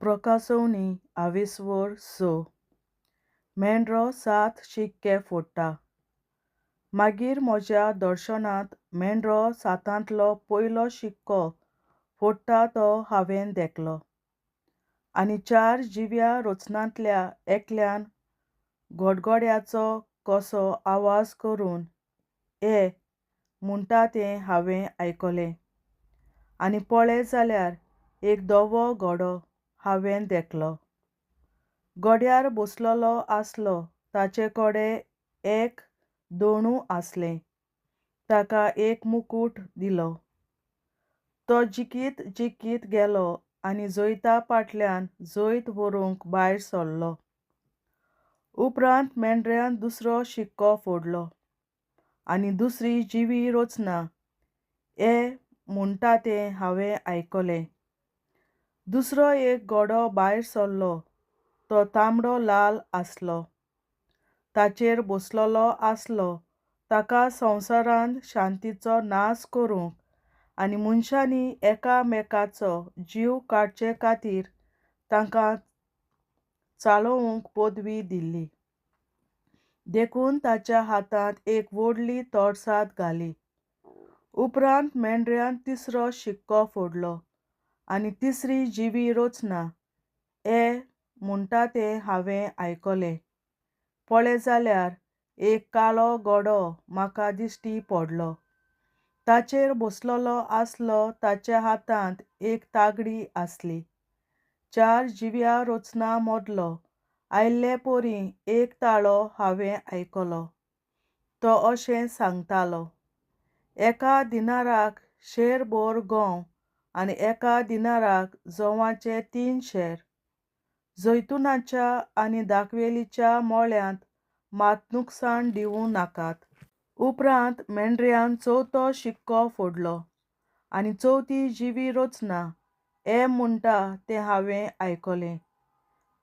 प्रकाशवणी 22 मेंढरो 7 शिक्के फोडटा. मागीर म्हज्या दर्शनांत मेंढरो 7तलो पयलो शिक्को फोडटा तो हांवें देखलो. आनी 4 जिव्या रचनांतल्या एकल्यान गडगड्याचो कसो आवाज करून "ए" म्हणटा तें हांवें आयकलें. आनी पळयत जाल्यार एक धवो गडो हांवें देखलो. गड्यार बसलोलो आसलो ताचे कडेन एक दोणू आसलें. ताका एक मुकूट दिलो. तो जिकीत जिकीत गेलो आनी जैता फाटल्यान जैत व्हरूंक भायर सरलो. उपरांत मेंढऱ्यान दुसरो शिक्को फोडलो. आनी दुसरी जिवी रचना "ए" म्हणटा तें हांवें आयकलें. दुसरो एक गडो भायर सरलो. तो तांबडो लाल आसलो. ताचेर बसलोलो आसलो ताका संवसारांत शांतीचो नास करूंक आनी मनशांनी एकामेकाचो जीव काडचे खातीर तांकां चाळोवंक पदवी दिल्ली. देखून ताच्या हातांत एक व्हडली तोळसाद घाली. उपरांत मेंढऱ्यान तिसरो शिक्को फोडलो. आनी तिसरी जिवी रचना "ए" म्हणटा तें हांवें आयकलें. पळयत जाल्यार एक काळो गडो म्हाका दिश्टी पडलो. ताचेर बसलोलो आसलो ताच्या हातांत एक तागडी आसली. 4 जिव्या रचनां मदलो आयिल्ले परीं एक ताळो हांवें आयकलो. तो अशें सांगतालो, एका दिनाराक शेरभर गंव आनी एका दिनाराक जौवाचे 3 शेर. जैतुनाच्या आनी दाखवेलीच्या मोळ्यांत मात नुकसाण दिवूं नाकात. उपरांत मेंढऱ्यान चवथो शिक्को फोडलो. आनी चवथी जिवी रचना "ए" म्हणटा तें हांवें आयकलें.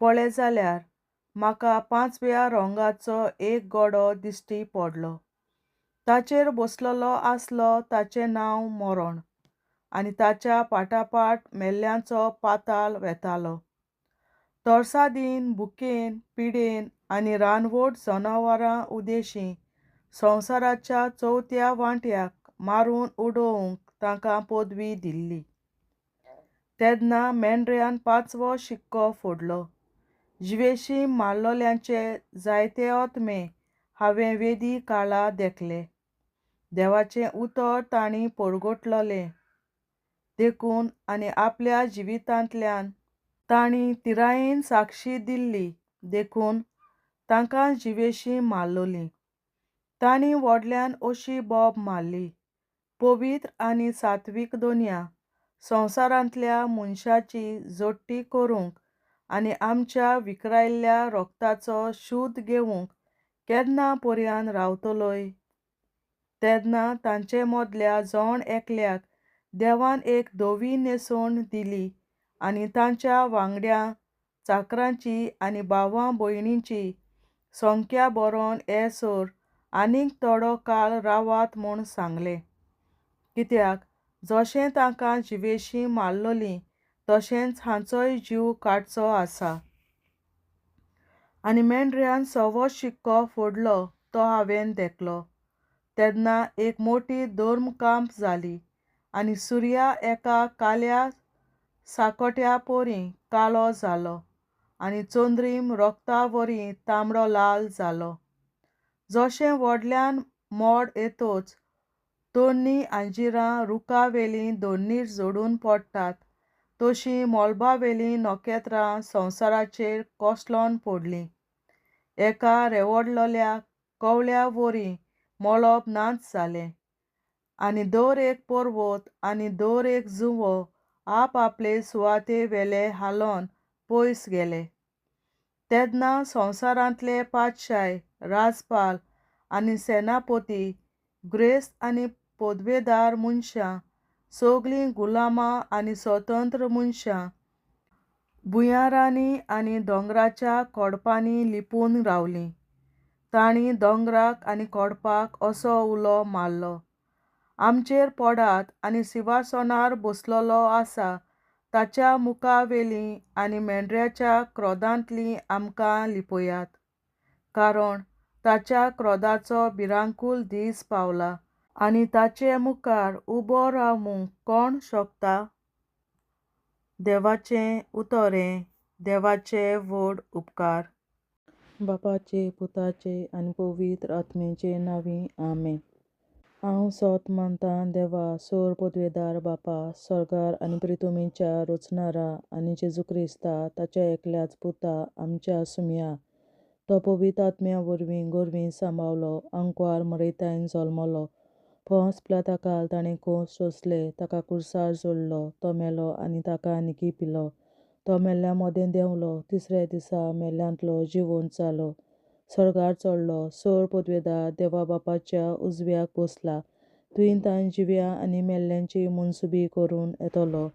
पळयत जाल्यार म्हाका 5व्या रंगाचो एक गडो दिश्टी पडलो. ताचेर बसलोलो आसलो ताचें नांव मरण. आनी ताच्या फाटाफाट मेल्ल्यांचो पाताळ वेतालो. तोळसादीन, भुकेन, पिडेन आनी रानवट जनावरां उदेशीं संवसाराच्या चवथ्या वांट्याक मारून उडोवंक तांकां पदवी दिल्ली. तेन्ना मेंढऱ्यान 5वो शिक्को फोडलो. जिवेशीं मारलोल्यांचे जायते आत्मे हांवें वेदी काळा देखले. देवाचें उतर तांणी पडगटलोलें देखून आनी आपल्या जिवितांतल्यान तांणी तिरायेन साक्षी दिल्ली देखून तांकां जिवेशीं मारलोलीं. तांणी व्हडल्यान अशी बोब मारली, पवित्र आनी सात्वीक दोनया संवसारांतल्या मनशाची जोडटी करूंक आनी आमच्या विखरायल्ल्या रोगताचो शोध घेवंक केन्ना पर्यान रावतलोय. तेन्ना तांचे मदल्या जोण एकल्याक देवान एक धवी न्हेसोवन दिली आनी तांच्या वांगड्या चाकरांची आनी भावां भयणींची संख्या बरोवन येसर आनीक थोडो काळ रावात म्हूण सांगलें. कित्याक जशें तांकां जिवेशीं मारलोलीं तशेंच हांचोय जीव काडचो आसा. आनी मेंढऱ्यान 6वो शिक्को फोडलो तो हांवें देखलो. तेन्ना एक मोठी धर्मकांप जाली आनी सुर्या एका काल्या साकोट्या परीं काळो जालो आनी चंद्रीम रोगतावरी तांबडो लाल जालो. जशें व्हडल्यान मोड येतच तोरणी आंजिरां रुखावेलीं दोन्नीर झडून पडटात तशीं मोलबावेलीं नोखेत्रां संवसाराचेर कोसलोन पडलीं. एका रेवडलोल्या कवळ्या वरीं मळब नाच जालें. आनी दर एक पर्वत आनी दर एक जुंवो आपआपले सुवाते वेले हालोन पयस गेले. तेन्ना संवसारांतले पादशाय, राजपाल आनी सेनापती, गिरेस्त आनी पदवेदार मनशां, सगळीं गुलामां आनी स्वतंत्र मनशां भुंयारांनी आनी दोंगराच्या कोडपांनी लिपून रावलीं. तांणी दोंगराक आनी कोडपाक असो उलो मारलो, आमचेर पडात आनी सिंहासनार बसलोलो आसा ताच्या मुखावेलीं आनी मेंढऱ्याच्या क्रोधांतलीं आमकां लिपयात. कारण ताच्या क्रोधाचो भिरांकूळ दीस पावला आनी ताचे मुखार उबो रावंक कोण शकता? देवाचें उतोरें. देवाचे व्हड उपकार. बापाचे, पुताचे आनी पवित्र आत्म्याचे नांवीं आमेन. हांव सोत मानतां देवा, सोर पदवेदार बापा, स्वर्गार आनी पृथ्वीच्या रचणारा, आनी जेजू क्रिस्ता ताच्या एकल्याच पुता आमच्या सुम्या. तो पवित्र आत्म्या वरवीं गोरवीं सांबावलो, आंकवार मरयतायन जल्मलो, पोंस पिलाताकाल ताणें खूंस सोंसले, ताका कुर्सार जोडलो, तो मेलो आनी ताका निकी पिलो. तो मेल्ल्या मोदें देंवलो, तिसऱ्या दिसा मेल्ल्यांतलो जिवंत जालो, स्वर्गार चडलो, सोर पदवेदार देवा बापाच्या उजव्याक बसला, थंय ताण जिव्या आनी मेल्ल्यांची मनसुबी करून येतलो.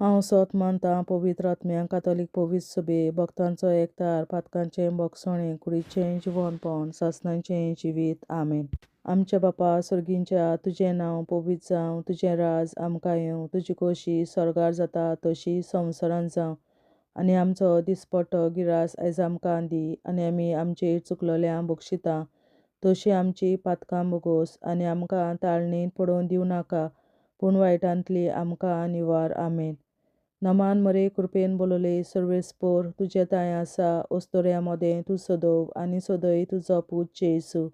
हांव सोत मानतां पवित्र आत्म्या, कातोलीक पवित्र सभे, भक्तांचो एकठार, पातकांचें भोगसणें, कुडीचें जिवंतपण, सासणाचें जिवीत. आमेन. आमच्या बापा सुर्गींच्या, तुजें नांव पवित्र जावं, तुजें राज आमकां येवं, तुजी खोशी स्वर्गार जाता तशी संवसारांत जावं. आनी आमचो दिसपट्टो गिरास आयज आमकां दी, आनी आमी आमचेर चुकलोल्यांक बक्षिता तशी आमची पातकां बोगोस, आनी आमकां ताळणेंत पडोवन दिवं नाका, पूण वायटांतली आमकां निवार. आमेन. नमान मरे, कृपेन बोलोले, सर्वेस्पोर, तुजे ताय आसा, ओस्तोऱ्या मोदें तूं सदोव, आनी सदय तुजो पूत जेसू.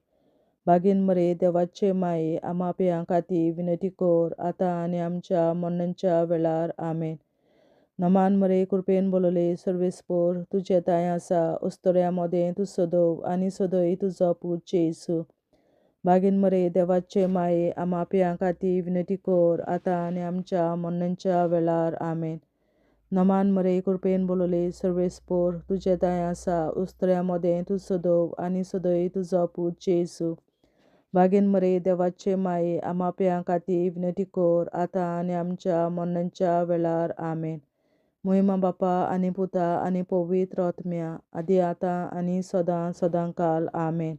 बागेन मरे, देवाचे माये, आमा पियां खातीर विनंती कर, आतां आनी आमच्या मरणाच्या वेळार. आमेन. नमान मरे, कृपेन बोलोले, सर्वेस्पोर, तुजे ताय आसा, ओस्तोऱ्या मोदें तूं सदोव, आनी सदय तुजो पूत जेसू. बागेन मरे, देवाचे माये, आमा पियां खातीर विनंती कर, आतां आनी आमच्या मरणाच्या वेळार. आमेन. नमान मरे, कृपेन बोलोले, सर्वेस्पोर, तुजे ताय आसा, ओस्तोऱ्या मोदें तूं सदोव, आनी सदय तुजो पूत जेसू. बागेन मरे, देवाचे माये, आमा पियां खातीर विनंती कर, आतां आनी आमच्या मरणाच्या वेळार. आमेन. महिमा बापा आनी पुता आनी पवित्र आत्म्या, आदी आतां आनी सदां सदांकाल. आमेन.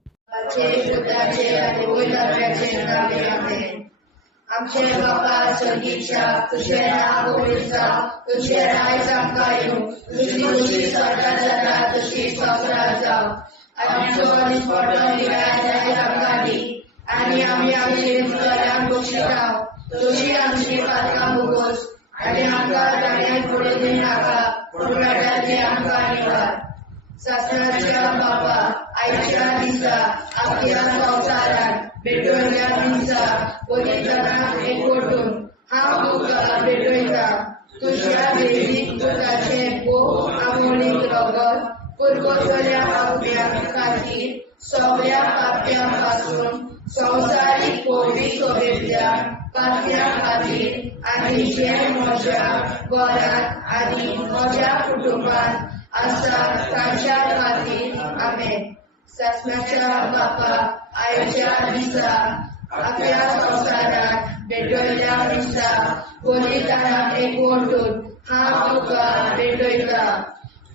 आमचे बापा स्वर्गीच्या, तुझे नाव पवित्र जावं, तुझे राज आमकां येवं, तुजी खुशी स्वर्गार जाता तशी संवसारांत जावं. आमचो दिसपट्टो गिरास आयज आमकां दी, आनी आमी आमचे चुकलोल्यांक बक्षिता तशी आमची पातकां बोगोस, आनी आमकां ताळणेंत पडोवन दिवं नाका, पूण वायटांतली आमकां निवार. सासणाच्या बापा, आयच्या दिसा आख्या संवसारांत भेटवयल्या दिसा पवित्रांक एकवटून हांव तुका भेटयता. तुज्या देवीक पुताचें भोव आमोणीक रगत पुरगोसल्या आत्म्या खातीर सगळ्या पाप्यां पासून संवसारीक पवित्र सभेंतल्या पाप्यां खातीर आनी जे म्हज्या घरांत आनी म्हज्या कुटुंबांत आसा तांच्या खातीर. आमेन. सासणाच्या बापा, आयच्या दिसा आख्या संवसारांत भेटवयल्या दिसा पवित्रांक एकवटून हांव तुका भेटयता.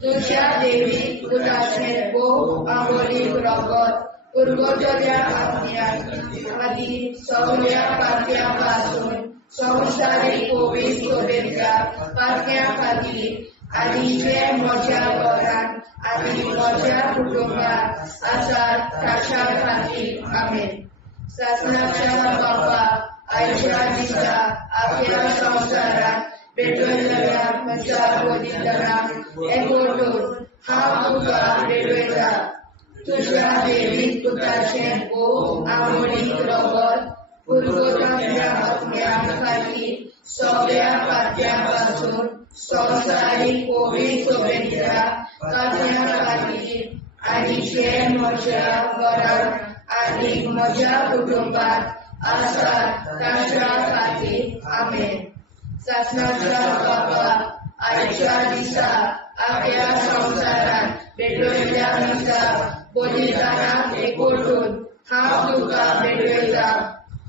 तुज्या देवीक पुताचें भोव आमोणीक रगत पुरगोसल्या आत्म्या खातीर सगळ्या पाप्यां पासून संवसारीक पवित्र सभेंतल्या पाप्यां खातीर आनी जे म्हज्या घरांत आनी म्हज्या कुटुंबांत आसात तांच्या खातीर. आमेन. सासणाच्या बापा, आयच्या दिसा आख्या संवसारांत भेटवयल्या म्हज्या पवित्रांक एकवटून हांव तुका भेटयता. तुज्या देवीक पुताचें भोव आमोणीक रगत पुरगोसल्या आत्म्या खातीर सगळ्या पाप्यां पासून संवसारीक पवित्र सभेंतल्या पाप्यां खातीर आनी जे म्हज्या घरांत आनी म्हज्या कुटुंबांत आसात तांच्या खातीर. आमेन. सासणाच्या बापा, आयच्या दिसा आख्या संवसारांत भेटवयल्या दिसा पवित्रांक एकवटून हांव तुका भेटयता.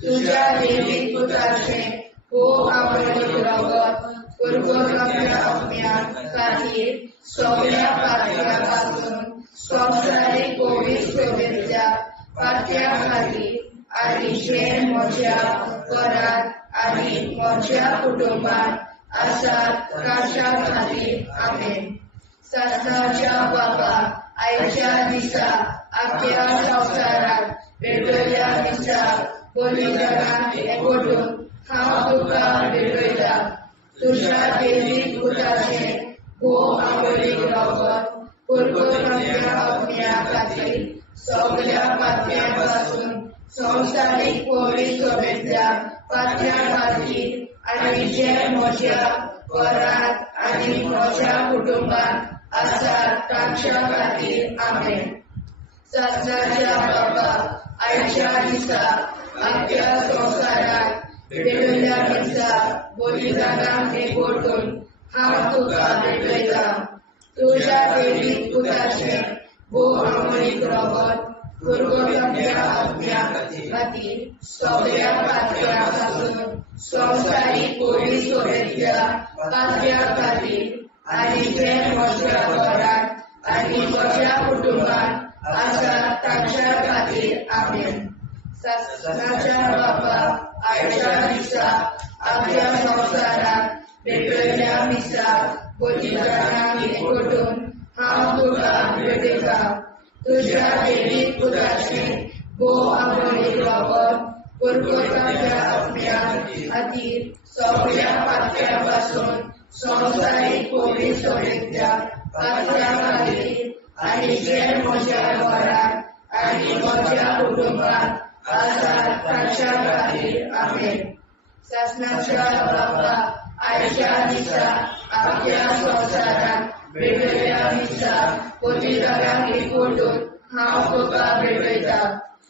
तुज्या देवीक पुताचें भोव आमोणीक रगत पुरगोसल्या आत्म्या खातीर सगळ्या पाप्यां पासून संवसारीक पवित्र सभेंतल्या पाप्यां खातीर आनी जे म्हज्या घरांत आनी म्हज्या कुटुंबांत आसात राष्ट्रा खातीर आमेन. सासणाच्या बाबा आयच्या दिसा आख्या संवसारात भेटयल्या दिसा बलिदानाक एकवटून हांव तुका भेटयता. तुज्या देवीक पुताचें भोव आवडीक रगत पुरगोरच्या आत्म्या खातीर सगळ्या पातळ्यां पासून संवसारीक पवित्र सभेंतल्या पातळ्या खातीर आनी जे म्हज्या घरांत आनी म्हज्या कुटुंबांत आसात तांच्या खातीर आमेन. सासणाच्या बाबा आयच्या दिसा आख्या संवसारात भेटयल्या दिसा बलिदानाक एकवटून हांव तुका भेटयता. तुज्या देवीक पुताचें भोव आवडीक रगत पुरगोरच्या आत्म्या खातीर सगळ्या पातळ्यां पासून संवसारीक पवित्र सभेंतल्या पातळ्या खातीर आनी जे म्हज्या घरांत आनी म्हज्या कुटुंबांत आसात तांच्या खातीर आमेन. सासणाच्या बाबा आयच्या दिसा आख्या संवसारात भेटयल्या दिसा बलिदानाक एकवटून हांव तुका भेटयता. तुज्या देवीक पुताचें भोव आवडीक रगत पुरगोरच्या आत्म्या खातीर सगळ्या पातळ्यां पासून संवसारीक पवित्र सभेंतल्या पातळ्या खातीर आनी जे म्हज्या घरांत आनी म्हज्या कुटुंबांत आसात तांच्या खातीर आमेन. सासणाच्या बाबा आयच्या दिसा आख्या संवसारात भेटयल्या दिसा बलिदानाक एकवटून हांव तुका भेटयता.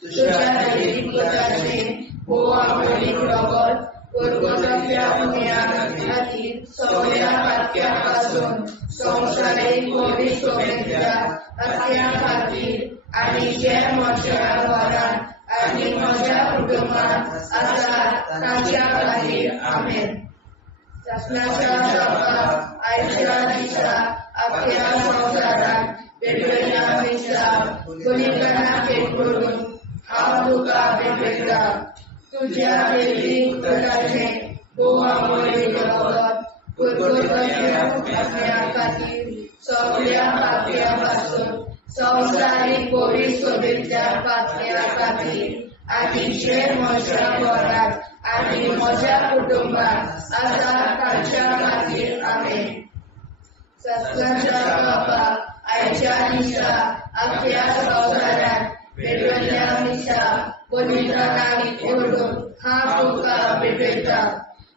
तुज्या देवीक पुताचें भोव आवडीक रगत पुरगोरच्या आत्म्या खातीर सगळ्या पातळ्यां पासून संवसारीक पवित्र सभेंतल्या पातळ्या खातीर आनी जे म्हज्या घरांत आनी म्हज्या कुटुंबांत आसात तांच्या खातीर आमेन. सासणाच्या बाबा आयच्या दिसा आख्या संवसारात भेटयल्या दिसा बलिदानाक एकवटून हांव तुका भेटयता. तुज्या देवीक पुताचें भोव आवडीक रगत पुरगोरच्या आत्म्या खातीर सगळ्या पातळ्यां पासून संवसारीक पवित्र सभेंतल्या पातळ्या खातीर आनी जे म्हज्या घरांत आनी म्हज्या कुटुंबांत आसात तांच्या खातीर आमेन. सासणाच्या बाबा आयच्या दिसा आख्या संवसारात भेटयल्या दिसा बलिदानाक एकवटून हांव तुका भेटयता.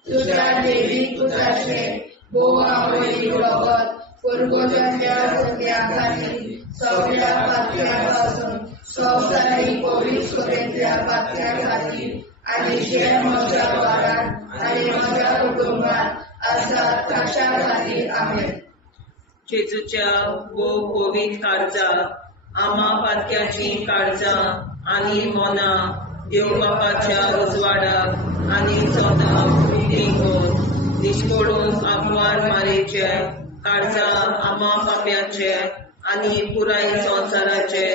तुज्या देवीक पुताचें भोव आवडीक रगत पुरगोरच्या आत्म्या खातीर सगळ्या पातळ्यां पासून संवसारीक पवित्र सभेंतल्या पातळ्या खातीर आनी जे म्हज्या घरांत आनी म्हज्या कुटुंबांत आसात तांच्या खातीर आमेन. जेजूच्या भोव पवित्र काळजा आमा पातक्याची काळजां आनी मोना देव बापाच्या उजवाडाक आनी सदांच उक्तींक निश्कोडून आग्वार मारेचे काळजा आमा पाप्याचे आनी पुराय संवसाराचे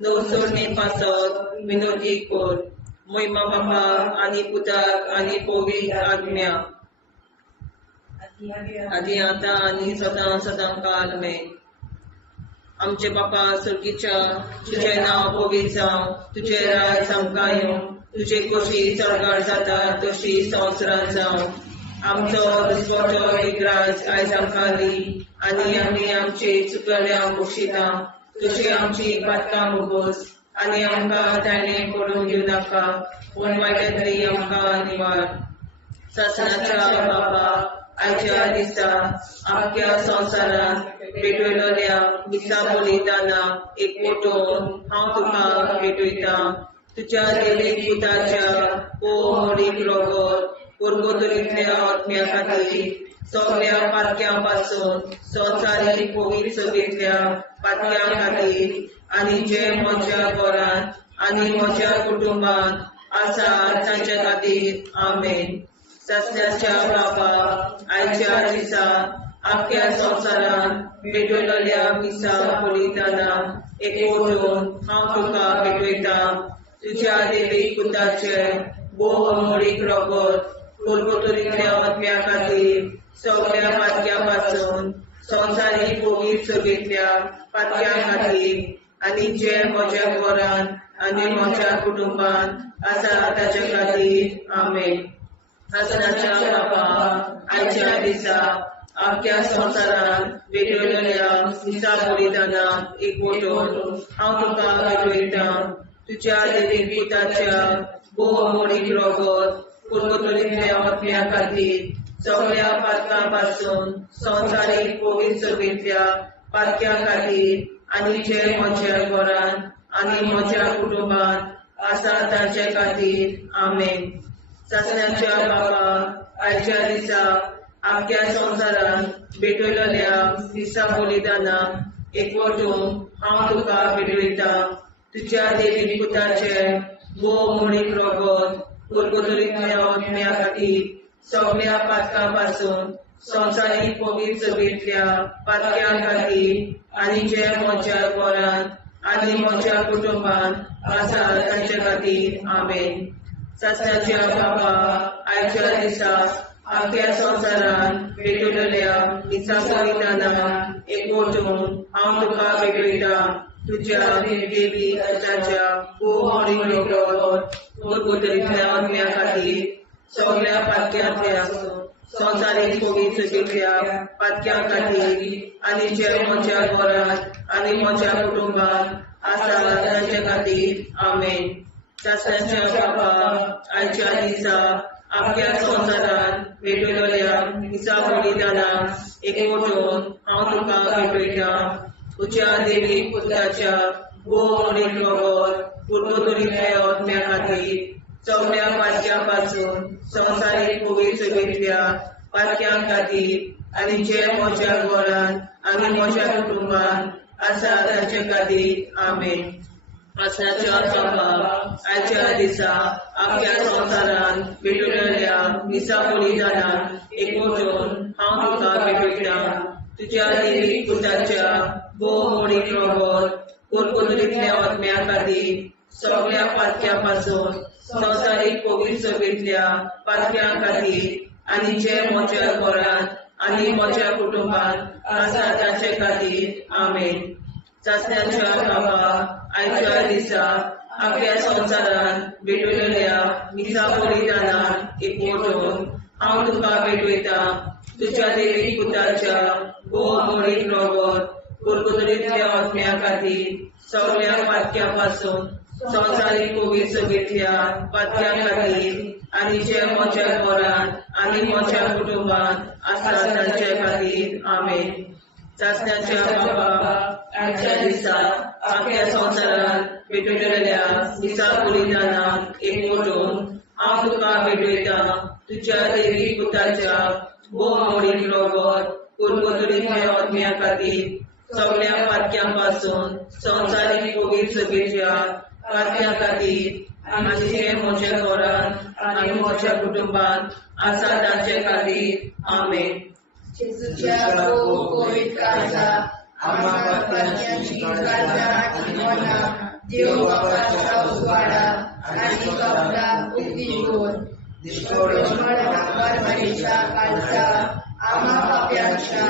नवसोडणे पासत विनोदी कोर. महिमा बापा आनी पुताक आनी पवित्र आत्म्या आदी आतां आनी सदां सदां काल आमेन. आमचे बापा सर्गीच्या तुजें नांव पवित्र जावं, तुजें राज आमकां येवं, तुजे कशी चडगाड जाता तशी संवसारांत जावं. आमचो दिसवटो एक राज आयज आमकां दी आनी आमी आमचे चुकल्यांक बक्षिता. तशी आमची पातकां मुगोस आनी आमकां ताणें पडूंक दिवं नाका, पूण वायटांतली आमकां निवार. सासणाच्या बाबा आयच्या दिसा आख्या संवसारांत भेटयल्या दिसा बलिदानाक एकवटून हांव तुका भेटयता. तुज्या देवीक पुताच्या भोव आवडीक रगत पुरगोरच्या आत्म्या खातीर सगळ्या पातळ्यां पासून संवसारीक पवित्र सभेंतल्या पातळ्यां खातीर आनी जे म्हज्या घरांत आनी म्हज्या कुटुंबांत आसात तांच्या खातीर आमेन. सासणाच्या बाबा आयच्या दिसा आख्या संवसारांत भेटयल्या दिसा बलिदानाक एकवटून हांव तुका भेटयता. तुज्या देवीक पुताचे भोव आवडीक रगत कुलगुतुरीतल्या आत्म्या खातीर सगळ्या पातक्या पासून संवसारीक कोवीड सभेतल्या पातक्या खातीर आनी जे म्हज्या घरान आनी म्हज्या कुटुंबान आसा ताचे खातीर आमेन. आसनाच्या बाबा आयच्या दिसा आख्या संवसारान वेगवेगळ्या दिसा बलिदानाक एकवटून हांव तुका भेटयता. तुज्या देवीक पुताच्या बहुमोडीक रगत कुलगुतुरीतल्या आत्म्या खातीर सगळ्या पातकां पासून संवसारीक कोवीड सभेतल्या पातक्या खातीर आनी जे म्हज्या घरान आनी म्हज्या कुटुंबान आसा ताचे खातीर आमेन. सासण्याच्या बाबा आयच्या दिसा आख्या संवसारान भेटयलेल्या दिसा बलिदानाक एकवटून हांव तुका भेटयता. तुज्या देवीक पुताचे बहुमोडीक रगत कुलगुतुरीतल्या आत्म्या खातीर सगळ्या पातकां पासून संवसारीक कोवीड सभेतल्या पातक्या खातीर आनी जे म्हज्या घरान आनी म्हज्या कुटुंबान आसा ताचे खातीर आमेन. सासण्याच्या बाबा आयच्या दिसा आख्या संवसारान भेटयलेल्या दिसा बलिदानाक एकवटून हांव तुका भेटयता. तुज्या देवीक पुताच्या बहुमोडीक रगत कुलगुतुरीतल्या आत्म्या खातीर सगळ्या पातक्यांतल्या संवसारीक कोवीड सभेतल्या पातक्या खातीर आनी जे म्हज्या घरान आनी म्हज्या कुटुंबान आसा ताचे खातीर आमेन. सासण्याच्या बाबा आयच्या दिसा आख्या संवसारान भेटयलेल्या दिसा बलिदानाक एकवटून हांव तुका भेटयता. तुज्या देवीक पुताच्या बहुमोडीक रगत कुलगुतुरीतल्या आत्म्या खातीर सगळ्या पातक्या पासून संवसारीक कोवीड सभेतल्या पातक्या खातीर आनी जे म्हज्या घरान आनी म्हज्या कुटुंबान आसा ताचे खातीर आमेन. आसण्याच्या बाबा आयच्या दिसा आख्या संवसारान भेटयलेल्या दिसा बलिदानाक एकवटून हांव तुका भेटयता. तुज्या देवीक पुताच्या बहुमोडीक रगत कुलगुतुरीतल्या आत्म्या खातीर सगळ्या पातक्या पासून संवसारीक कोवीड सभेतल्या पातक्या खातीर आनी जे म्हज्या घरान आनी म्हज्या कुटुंबान आसा ताचे खातीर आमेन. सासण्याच्या बाबा आयच्या दिसा आख्या संवसारान भेटयलेल्या दिसा बलिदानाक एकवटून हांव तुका भेटयता. तुज्या देवीक पुताच्या बहुमोडीक रगत कुलगुतुरीतल्या आत्म्या खातीर सगळ्या पातक्या पासून संवसारीक कोवीड सभेतल्या पातक्या खातीर आनी जे म्हज्या घरान आनी म्हज्या कुटुंबान आसा ताचे खातीर आमेन. सासण्याच्या बाबा आयच्या दिसा आख्या संवसारान भेटयलेल्या दिसा बलिदानाक एकवटून हांव तुका भेटयता. तुज्या देवीक पुताच्या बहुमोडीक रगत कुलगुतुरीतल्या आत्म्या खातीर सगळ्या पातक्या पासून संवसारीक कोवीड सभेतल्या पातक्या खातीर आनी जे म्हज्या घरान आनी म्हज्या कुटुंबान आसा ताचे खातीर आमेन. जेजूच्या कोवीड काळजा आम्हा पातकांची काळजा आनी मना देव बापाच्या उजवाडा आनी कपडा उक्ती घेवन परमेच्या काळजा आम्हा पाप्यांच्या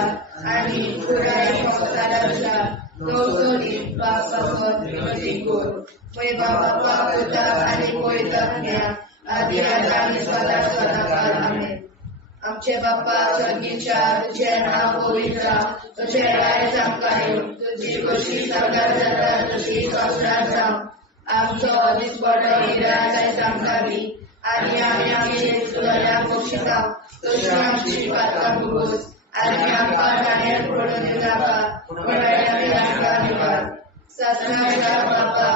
आनी पुराय संवसाराच्या गवसणीत पावसावर विनंती कर. मैबा बापा पुता आनी पवित्रात्म्या आदी आनी सदा सदाकाळ आमेन. आमचे बापा स्वर्गीच्या तुझे नाव पवित्र तुझे राय आमकां येवं तुजी कशी सगळ्यात जाता तशी संवसारांत जावं. आमचो दिसपडो हिराय आयज आमकां दी आनी आमी आमचे चुकल्यांक बक्षिता तशी आमची पातकां भोगोस आनी आमकां जाण्यार पडूं नाका पूण आमकां निवार. सासणाच्या बापा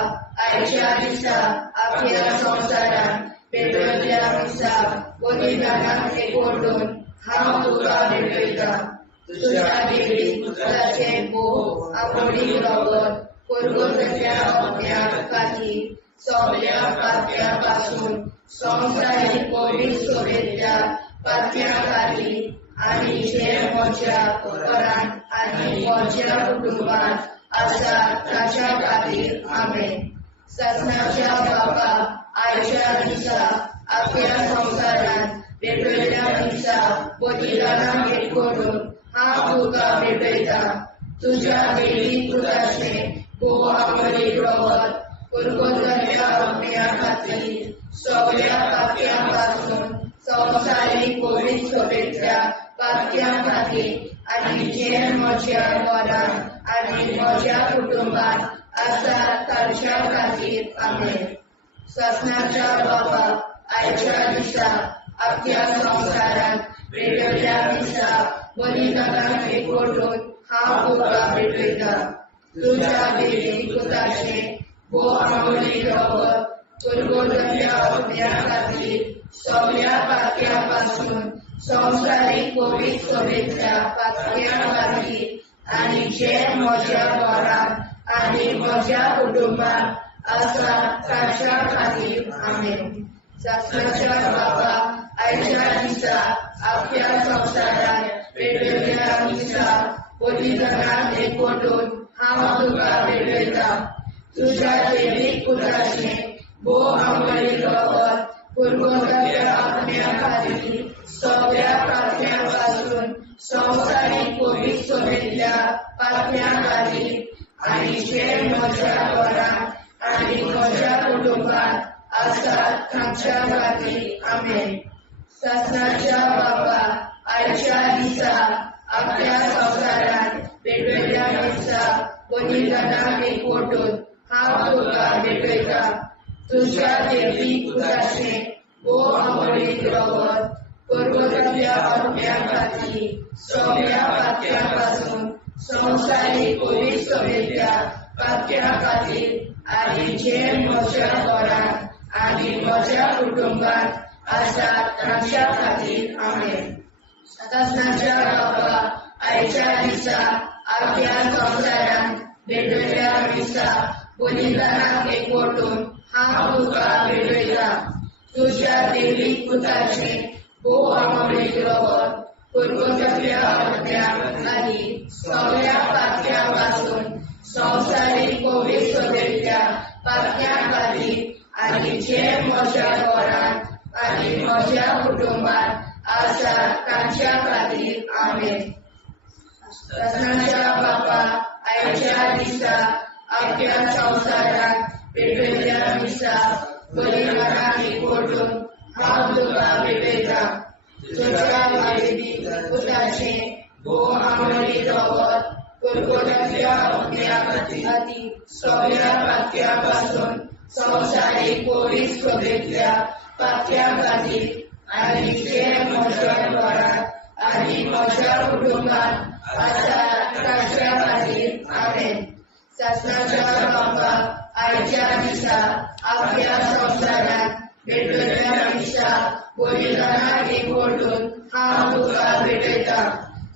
आयच्या दिसा आख्या संवसारान भेटयल्ल्या दिसा बलिदानाक एकवटून हांव तुका भेटयता. तुज्या देवीक पुताचे बहुमोडीक रगत कुलगुतुरीतल्या आत्म्या खातीर सगळ्या पातक्या पासून संवसारीक कोवीड सभेतल्या पातक्या खातीर आनी जे म्हज्या घरान आनी म्हज्या कुटुंबान आसा ताच्या खातीर आमेन. सासणाच्या बापा आयच्या दिसा आख्या संवसारान वेगवेगळ्या दिसा बलिदानाक एकवटून हांव तुका भेटयता. तुझ्या देवी पुताचे आमोलीक रगत पुरगोतल्या अग्न्या खातीर सगळ्या पापयां पासून संवसारीक पवित्र सभेंतल्या पापयां खातीर आनी जे म्हज्या घरांत आनी म्हज्या कुटुंबांत आसात तांच्या खातीर आमेन. ससनाच्या बाबा आयच्या दिसा आख्या संवसारांत वेगवेगळ्या दिसा बलिदानाक एकवटून हांव तुका भेटयता. तुझ्या देवी पुताचे अमोलीक रगत पुरगोतल्या अग्न्या खातीर सगळ्या पापयां पासून संवसारीक पवित्र सभेंतल्या पापयां खातीर आनी जे म्हज्या घरांत आनी म्हज्या कुटुंबांत आसा तांच्या खातीर आमेन. ससनाच्या बाबा आयच्या दिसा आख्या संवसारांत वेगवेगळ्या दिसा बलिदानाक एकवटून हांव तुका भेटयता. तुझ्या देवीक पुताचे अमोलीक रगत पुरगोतल्या अग्न्या खातीर सगळ्या पापयां पासून संवसारीक पवित्र सभेंतल्या पापयां खातीर आनी जे म्हज्या घरांत आनी म्हज्या कुटुंबांत आसात तांच्या खातीर आमेन. ससनाच्या बाबा आयच्या दिसा आख्या संवसारांत वेगवेगळ्या दिसा बलिदानाक एकवटून हांव तुका भेटयता. तुझ्या देवी पुताचे अमोलीक रगत पुरगोतल्या अग्न्या खातीर सगळ्या पापयां पासून संवसारीक पवित्र सभेंतल्या पापयां खातीर आनी जे म्हज्या घरांत आनी म्हज्या कुटुंबांत आसात तांच्या खातीर आमेन. ससनाच्या बाबा आयच्या दिसा आख्या संवसारांत वेगवेगळ्या दिसा बलिदानाक एकवटून हांव तुका भेटयता. तुझ्या देवीक पुताचे अमोलीक रगत पुरगोतल्या अग्न्या खातीर सगळ्या पापयां पासून संवसारीक पवित्र सभेंतल्या पापयां खातीर आनी जे म्हज्या घरांत आनी म्हज्या कुटुंबांत आसात तांच्या खातीर आमेन. ससनाच्या बाबा आयच्या दिसा आख्या संवसारांत वेगवेगळ्या दिसा बलिदानाक एकवटून हांव तुका भेटयता. तुझ्या देवी पुताचे अमोलीक रगत पुरगोतल्या अग्न्या खातीर सगळ्या पापयां पासून संवसारीक पवित्र सभेंतल्या पापयां खातीर आनी जे म्हज्या घरांत आनी म्हज्या कुटुंबांत आसात तांच्या खातीर आमेन. ससनाच्या बाबा आयच्या दिसा आख्या संवसारांत वेगवेगळ्या दिसा बलिदानाक एकवटून हांव तुका भेटयता.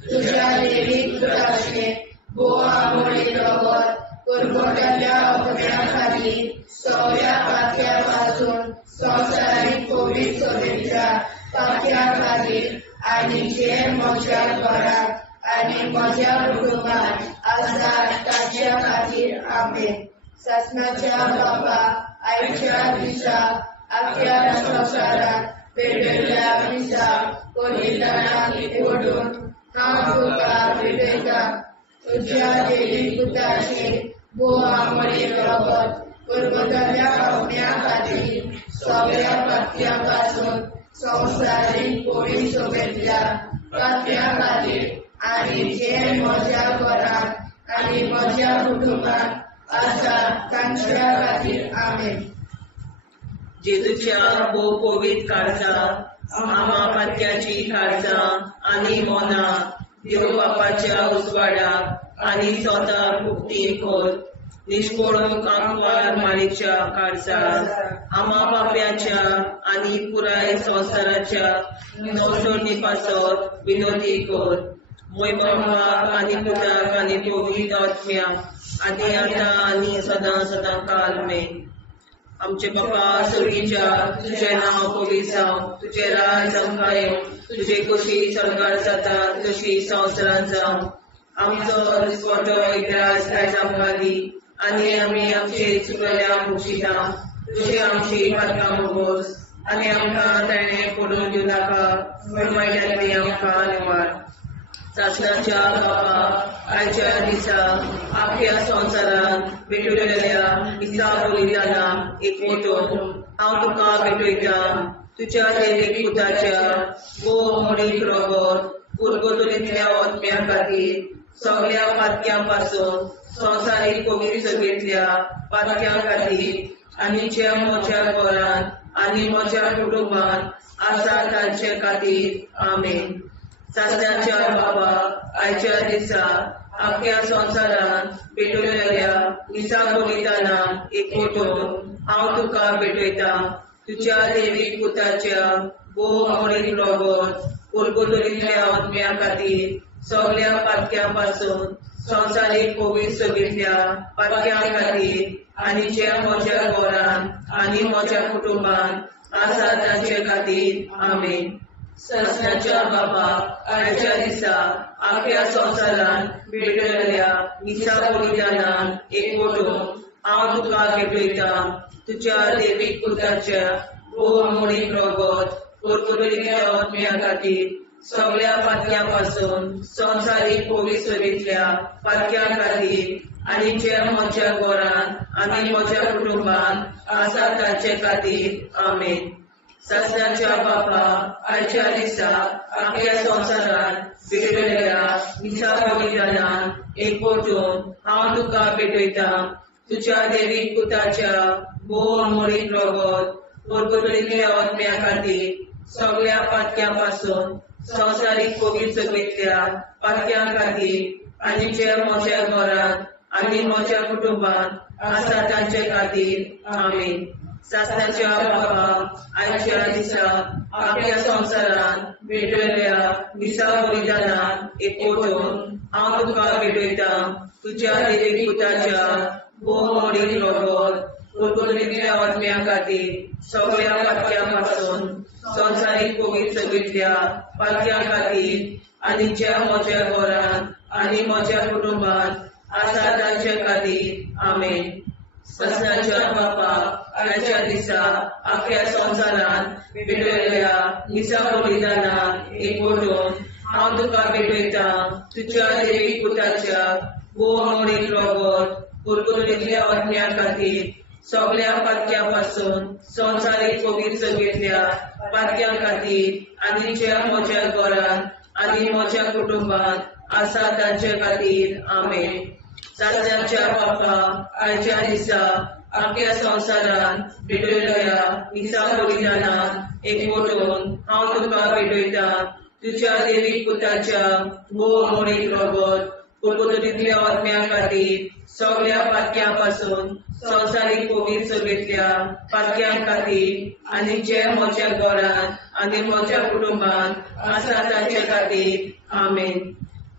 तुझ्या देवीक पुताचे अमोलीक रगत पुरगोतल्या अग्न्या खातीर सगळ्या पापयां पासून संवसारीक पवित्र सभेंतल्या पापयां खातीर आनी जे म्हज्या घरांत आनी म्हज्या कुटुंबांत आसात तांच्या खातीर आमेन. ससनाच्या बाबा आयच्या दिसा आख्या संवसारांत वेगवेगळ्या दिसा बलिदानाक एकवटून हांव तुका भेटयता. तुझ्या देवी पुताचे अमोलीक रगत पुरगोतल्या अग्न्या खातीर सगळ्या पापयां पासून संवसारीक पवित्र सभेंतल्या पापयां खातीर आनी जे म्हज्या घरांत आनी म्हज्या कुटुंबांत आसात तांच्या खातीर आमेन. जेजूच्या पवित्र काळजां आमा पात्याची काळजां आनी मोना देव बापाच्या उजवाडाक आनी स्वता मुक्ती कर. निष्पळून आंकवार माळेच्या काळजां आमा पाप्याच्या आनी पुराय संवसाराच्या नवसोडणी पासत विनोदी कर. मोय बापाक आनी पुताक आनी पवित्र आत्म्या आदी आतां आनी सदां सदां काल मेन. आमचे बापा सर्गीच्या तुझें नांव पवित्र जावं, तुजें राज आमकां येवं, तुजी कशी सरकार जाता तशी संवसारांत जावं. आमचो दिसवटो एकदांच आयज आमकां दी आनी आमी आमचे चुकल्यांक बक्षिता. तुजी आमची पातकां भोगोस आनी आमकां ताणें पडून दिवं नाका वायटांतली आमकां निवाड सासणाच्या बापा आयच्या दिसा आख्या संवसारान भेटलेल्या दिसा बलिदाना एक मोठो हांव तुका भेटयता तुज्या दैवीक पुताच्या मोडीक रगत पुरगोतुरींतल्या आत्म्या खातीर सगळ्या पातक्यां पासून संवसारीक पवित्रतेंतल्या पातक्यां खातीर आनी जे म्हज्या घरान आनी म्हज्या कुटुंबान आसा तांचे खातीर आमेन सासण्याच्या बाबा आयच्या दिसा आख्या संवसारान भेटलेल्या दिसा बलिदाना एक मोठो हांव तुका भेटयता तुज्या दैवीक पुताच्या मोडीक रगत पुरगोतुरींतल्या आत्म्या खातीर सगळ्या पातक्यां पासून संवसारीक पवित्रतेंतल्या पातक्यां खातीर आनी जे म्हज्या घरान आनी म्हज्या कुटुंबान आसा तांचे खातीर आमेन सासण्याच्या बाबा आयच्या दिसा आख्या संवसारान भेटलेल्या दिसा बलिदाना एक मोठो हांव तुका भेटयता तुज्या दैवीक पुताच्या मोडीक रगत पुरगोतुरींतल्या आत्म्या खातीर सगळ्या पातक्यां पासून संवसारीक पवित्रतेंतल्या पातक्यां खातीर आनी जे म्हज्या घरान आनी म्हज्या कुटुंबान आसा तांचे खातीर आमेन सासण्याच्या बापा आयच्या दिसा आख्या संवसारान भेटलेल्या दिसा बलिदाना एक मोठो हांव तुका भेटयता तुज्या दैवीक पुताच्या मोडीक रगत पुरगोतुरींतल्या आत्म्या खातीर सगळ्या पातक्यां पासून संवसारीक पवित्रतेंतल्या पातक्यां खातीर आनी जे म्हज्या घरान आनी म्हज्या कुटुंबान आसा तांचे खातीर आमेन सासण्याच्या बापा आयच्या दिसा आख्या संवसारान भेटलेल्या दिसा बलिदाना एक मोठो हांव तुका भेटयता तुज्या दैवीक पुताच्या मोडीक रगत पुरगोतुरींतल्या आत्म्या खातीर सगळ्या पातक्यां पासून संवसारीक पवित्रतेंतल्या पातक्यां खातीर आनी जे म्हज्या घरान आनी म्हज्या कुटुंबान आसा तांचे खातीर आमेन सासण्याच्या बापा आयच्या दिसा आख्या संवसारान भेटलेल्या दिसा बलिदाना एक मोठो हांव तुका भेटयता तुज्या दैवीक पुताच्या मोडीक रगत पुरगोतुरींतल्या आत्म्या खातीर सगळ्या पातक्यां पासून संवसारीक पवित्रतेंतल्या पातक्यां खातीर आनी जे म्हज्या घरान आनी म्हज्या कुटुंबान आसा तांचे खातीर आमेन सासण्याच्या बापा आयच्या दिसा आख्या संवसारान भेटलेल्या दिसा बलिदाना एक मोठो हांव तुका भेटयता तुज्या दैवीक पुताच्या मोडीक रगत पुरगोतुरींतल्या आत्म्या खातीर सगळ्या पातक्यां पासून संवसारीक पवित्रतेंतल्या पातक्यां खातीर आनी जे म्हज्या घरान आनी म्हज्या कुटुंबान आसा तांचे खातीर आमेन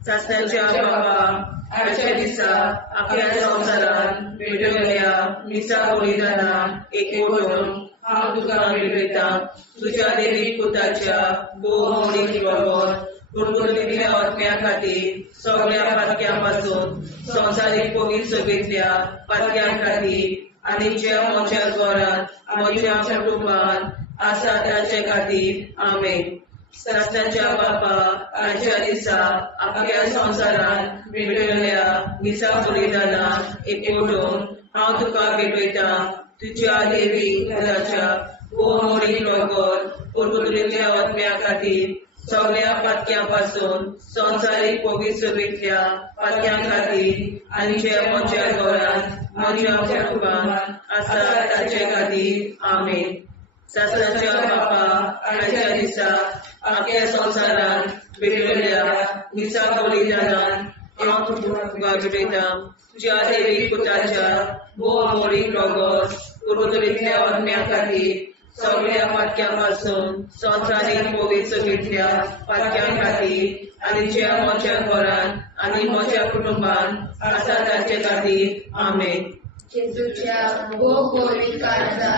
सासण्याच्या बापा आयच्या दिसा आख्या संवसारान भेटलेल्या दिसा बलिदाना एक मोठो हांव तुका भेटयता तुज्या दैवीक पुताच्या मोडीक रगत पुरगोतुरींतल्या आत्म्या खातीर सगळ्या पातक्यां पासून संवसारीक पवित्रतेंतल्या पातक्यां खातीर आनी जे म्हज्या घरान म्हज्या कुटुंबान आसा तांचे खातीर आमेन सासण्याच्या बापा आयच्या दिसा आख्या संवसारान भेटलेल्या दिसा बलिदाना एक मोठो हांव तुका भेटयता तुज्या दैवीक पुताच्या मोडीक रगत पुरगोतुरींतल्या आत्म्या खातीर सगळ्या पातक्यां पासून संवसारीक पवित्रतेंतल्या पातक्यां खातीर आनी जे म्हज्या घरान म्हज्या कुटुंबान आसा तांचे खातीर आमेन सासण्याच्या बापा आयच्या दिसा आख्या संवसारान भेटलेल्या दिसा बलिदानान हांव तुका भेटयता तुज्या दैवीक पुताच्या मोडीक रगत पुरगोतुरींतल्या आत्म्या खातीर सगळ्या पातक्यां पासून संवसारीक पवित्रतेंतल्या पातक्यां खातीर आनी जे म्हज्या घरान आनी म्हज्या कुटुंबान आसा तांचे खातीर आमेन जेजूच्या पवित्र काळजा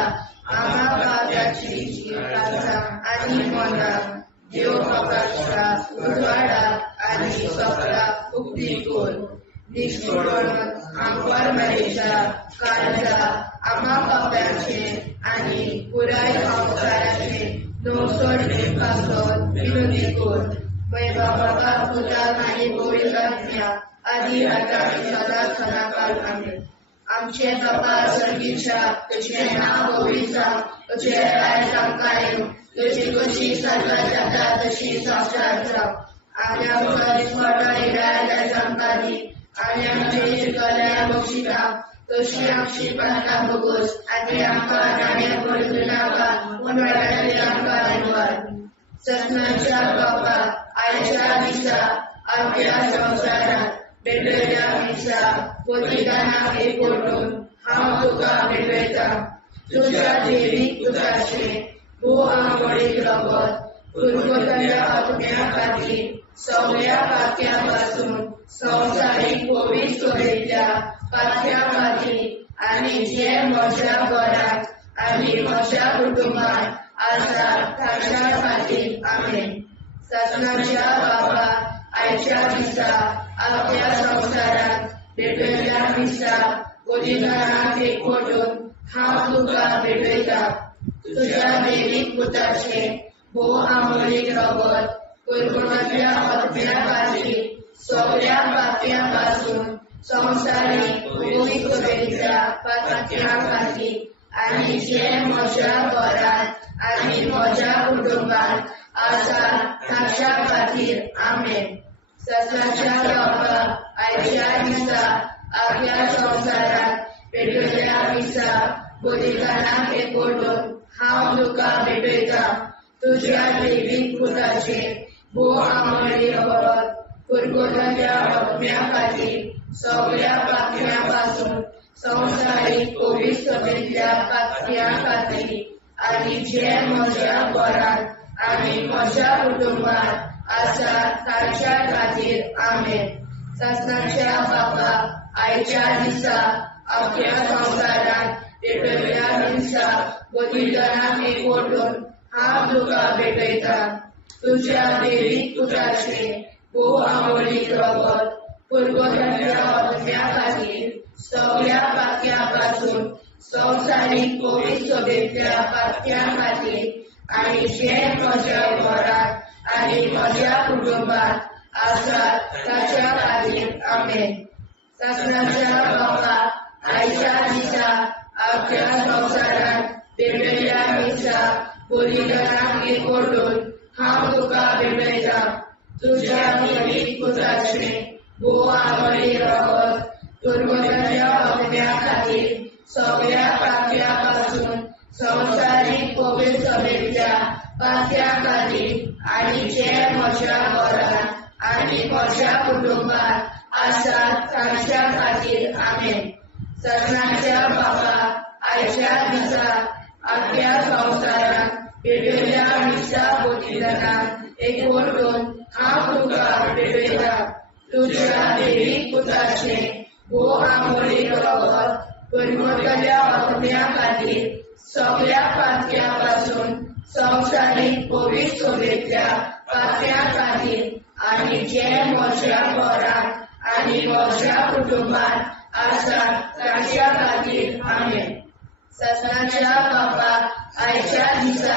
आम्हा पापाची काळजा आनी मनाक देव प्रकाशा उजवाडा आनी सपला उक्ती कोर निष्ठुरण आमकां मरेशा काळजा आम्हा पाप्यांचे आनी पुराय संवसाराचे नवसोड पासत विनोदी कोर. बाबा पुताक आनी पवित्रात्म्या आदी आता सदां सदांकाळ आमेन. आमचे बाबा सर्गीच्या तुझे नाव पवित्र जावं, तुझे राज आमकां येवं, तुजी कशी स्वर्गात जाता तशी संवसारात जावं. आनी आमकां दिसपट्टो हिराय आमकां दी, आनी आमचे शिकल्या बक्षिता तशी आमची प्रार्थना भोगोस, आनी आमकां नाणे पडूं नाका पूण वायटांतल्यान आमकां वाचय. सत्नाच्या बाबा आयच्या दिसा आमच्या संवसारात भेटयल्या दिसा बलिदानाक एकवटून हांव तुका भेटयता. तुज्या देवीक पुताचे भोव आंबोळीक रगत पुरगोटल्या आत्म्या खातीर सगळ्या पातक्यां पासून संवसारीक पवित्र सोयेच्या पातक्या खातीर आनी जे म्हज्या घरांत आनी म्हज्या कुटुंबांत आसा ताच्या खातीर आमेन. सत्नाच्या बाबा आयच्या दिसा आपल्या संवसारात भेटयल्या दिसा बलिदानाक एकवटून हांव तुका भेटयता. तुज्या देवीक पुताचे भोव आंबोळीक रगत पुरगोटल्या आत्म्या खातीर सगळ्या पातक्यां पासून संवसारीक पवित्र सोयेच्या पातक्या खातीर आनी जे म्हज्या घरांत आनी म्हज्या कुटुंबांत आसा ताच्या खातीर आमेन. सत्नाच्या बाबा आयच्या दिसा आपल्या संवसारात भेटयल्या दिसा बलिदानाक एकवटून हांव तुका भेटयता. तुज्या देवीक पुताचे भोव आंबोळीक रगत पुरगोटल्या आत्म्या खातीर सगळ्या पातक्यां पासून संवसारीक पवित्र सोयेच्या पातक्या खातीर आनी जे म्हज्या घरांत आनी म्हज्या कुटुंबांत आसा ताच्या खातीर आमेन. सत्नाच्या बाबा आयच्या दिसा आपल्या संवसारात भेटयल्या दिसा बलिदानाक एकवटून हांव तुका भेटयता. तुज्या देवीक पुताचे भोव आंबोळीक रगत पुरगोटल्या आत्म्या खातीर सगळ्या पातक्यां पासून संवसारीक पवित्र सोयेच्या पातक्या खातीर आनी जे म्हज्या घरांत आनी म्हज्या कुटुंबांत आसा ताच्या खातीर आमेन. सत्नाच्या बाबा आयच्या दिसा आपल्या संवसारात भेटयल्या दिसा बलिदानाक एकवटून हांव तुका भेटयता. तुज्या देवीक पुताचे भोव आंबोळीक रगत पुरगोटल्या आत्म्या खातीर सगळ्या पातक्यां पासून संवसारीक पवित्र सोयेच्या पातक्या खातीर आनी जे म्हज्या घरांत आनी म्हज्या कुटुंबांत आसा ताच्या खातीर आमेन. सत्नाच्या बाबा आयच्या दिसा आपल्या संवसारात भेटयल्या दिसा बलिदानाक एकवटून हांव तुका भेटयता. तुज्या देवीक पुताचे भोव आंबोळीक रगत पुरगोटल्या आत्म्या खातीर सगळ्या पातक्यां पासून संवसारीक पवित्र सोयेच्या पातक्या खातीर आनी जे म्हज्या घरांत आनी म्हज्या कुटुंबांत आसा ताच्या खातीर आमेन. सत्नाच्या बाबा आयच्या दिसा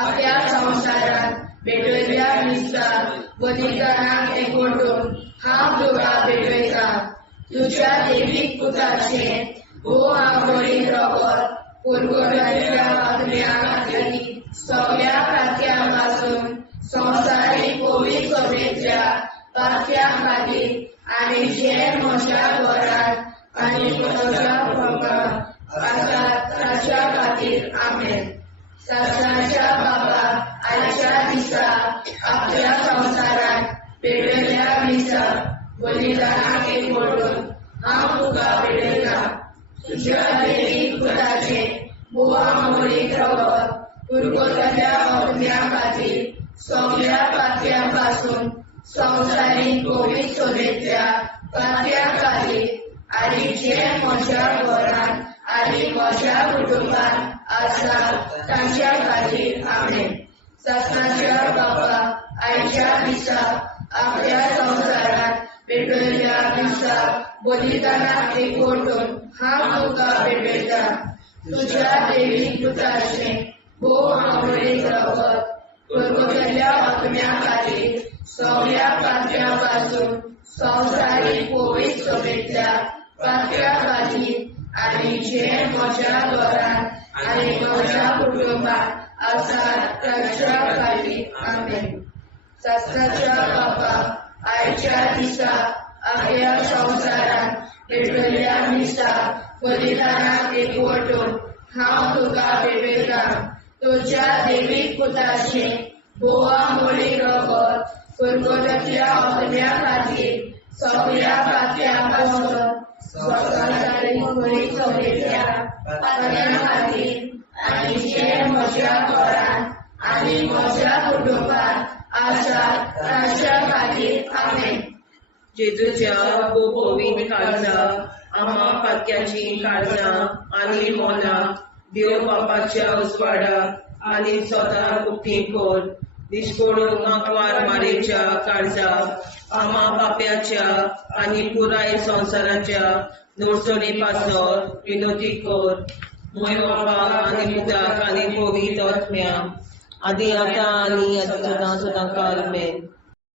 आपल्या संवसारात भेटयल्या दिसा बलिदानाक एकवटून हांव तुका भेटयता. तुज्या देवीक पुताचे भोव आंबोळीक रगत पुरगोटल्या आत्म्या खातीर सगळ्या पातक्यां पासून संवसारीक पवित्र सोयेच्या पातक्या खातीर आनी जे म्हज्या घरांत आनी म्हज्या कुटुंबांत आसा ताच्या खातीर आमेन. सत्नाच्या बाबा आयच्या दिसा आपल्या संवसारात भेटयल्या दिसा बलिदानाक एकवटून हांव तुका भेटयता. तुज्या देवीक पुताचे भोव आंबोळीक रगत पुरगोटल्या आत्म्या खातीर सगळ्या पातक्यां पासून संवसारीक पवित्र सोयेच्या पातक्या खातीर आनी जे म्हज्या घरांत आनी म्हज्या कुटुंबांत आसा ताच्या खातीर आमेन. सत्नाच्या बाबा आयच्या दिसा आपल्या संवसारात भेटयल्या दिसा बलिदानाक एकवटून हांव तुका भेटयता. तुझ्या दैवीक पुत्राचे भोव आवडे रगत गोलगोथेल्या आत्म्या खातीर सगळ्या पात्यां संवसारीक पवित्र सभेंतल्या पात्या खातीर आनी जे म्हज्या घरांत आनी म्हज्या कुटुंबांत आसात तांच्या खातीर आमेन. शास्त्राच्या बाबा आयच्या दिसा आख्या संवसारांत पेटयल्ल्या मिसा बलिदानाक एकवटून हांव तुका भेटयता. तुज्या दैवीक पुताचे बोवा मोडी रगत गोलगोथेच्या आत्म्या खातीर सगळ्या पात्यां पासून संवसारीक पवित्र सभेंतल्या पात्या खातीर आनी जे म्हज्या घरांत आनी म्हज्या कुटुंबांत आसात तांच्या खातीर आमेन. जेजूच्या पवित्र काळजा आम्हा पातक्याची काळजां आनी मोला देव बापाच्या उजवाडाक आनी स्वता उक्ती कोर. दिसपडून आंकवार मारेच्या काळजा आम्हा पाप्याच्या आनी पुराय संवसाराच्या नोडसणी पासत विनोदी कोर. मोय बापा आनी पुताक आनी पवित्र आत्म्या आदी आतां आनी सदां सदां काल आमेन.